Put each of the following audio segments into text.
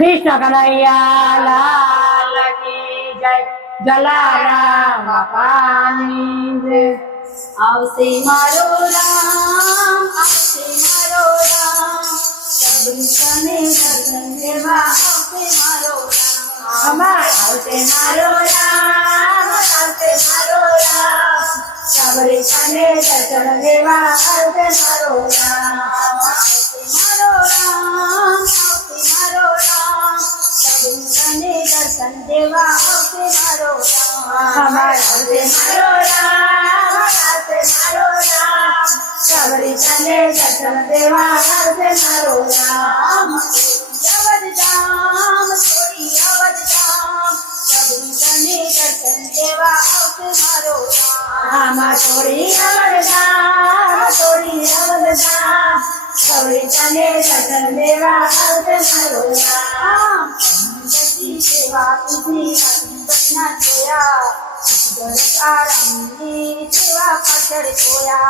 कृष्ण कन्हैया लाल की जय। जलाराम बापानी जय। आवसे मारो राम, आवसे मारो राम, सबरी कने दर्शन देवा आवसे मारो राम। आवते मारो राम, आवते मारो राम, सबरी कने दर्शन देवा आवते मारो राम। आवसे मारो राम, आवसे मारो राम, सबरी कने दर्शन देवा आवसे मारो राम। आवते मारो राम, आवते मारो राम, सबरी कने दर्शन देवा आवते मारो राम। अवध धाम छोड़ी अवध धाम, सबरी कने दर्शन देवा आवसे मारो राम। छोड़ी अवध धाम, छोड़ी अवध धाम, सबरी कने दर्शन देवा आवते मारो राम। जति सेवा तुझी बचना जोया, आरामनी सेवा पाछड़ खोया।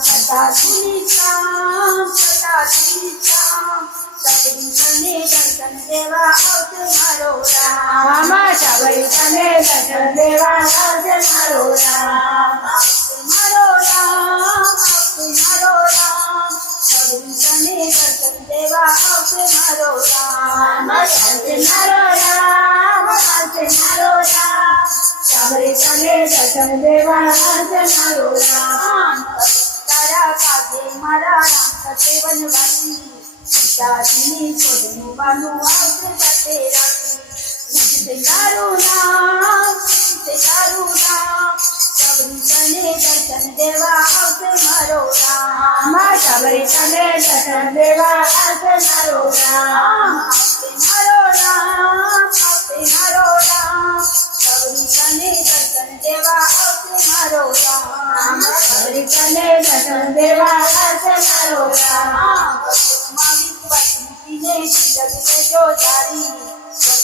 सदा तुझी शाम, सदा तुझी शाम, सबरी कने दर्शन देवा आवते मारो राम। सबरी कने दर्शन देवा आवते मारो राम। आवते मारो राम, आवते मारो राम, सबरी कने दर्शन देवा आवते मारो राम। आवते मारो राम, आवते मारो राम, सबरी कने दर्शन देवा आवते मारो राम। तारा काजे मारा राम सते वनवासी, सीताजीनी छोड़नु बानु आवते जाते राती। उठते तारू नाम, उठते तारू नाम, सबरी कने दर्शन देवा आवते मारो राम। सबरी कने दर्शन देवा आवते मारो राम। आवते मारो राम, आवते मारो राम, सबरी कने दर्शन देवा आवते मारो राम। सबरी कने दर्शन देवा आवते मारो राम। जो जारी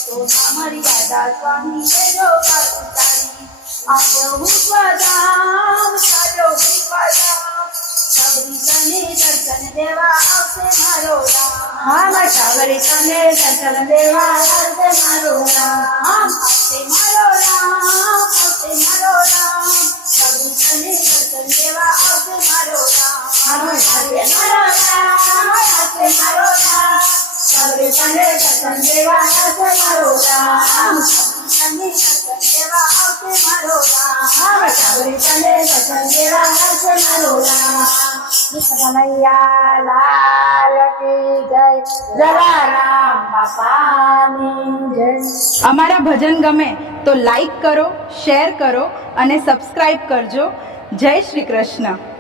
तो मर्यादा स्वामी जो उतारी। आयो पदाम साजो पदाम, सबरी कने दर्शन देवा आवते मारो राम। सबरी कने दर्शन देवा आवते मारो राम। आवते मारो राम, आवते मारो राम, सबरी कने दर्शन देवा आवते मारो राम। आवते मारो राम, आवते मारो राम, सबरी कने दर्शन देवा आवते मारो राम। कने दर्शन देवा आवते मारो राम। सबरी कने दर्शन देवा आवते मारो राम। कृष्ण कन्हैया लाल की जय। जलाराम बापानी जय। અમારા ભજન ગમે તો લાઈક કરો, શેર કરો અને સબસ્ક્રાઇબ કરજો. જય શ્રી કૃષ્ણ.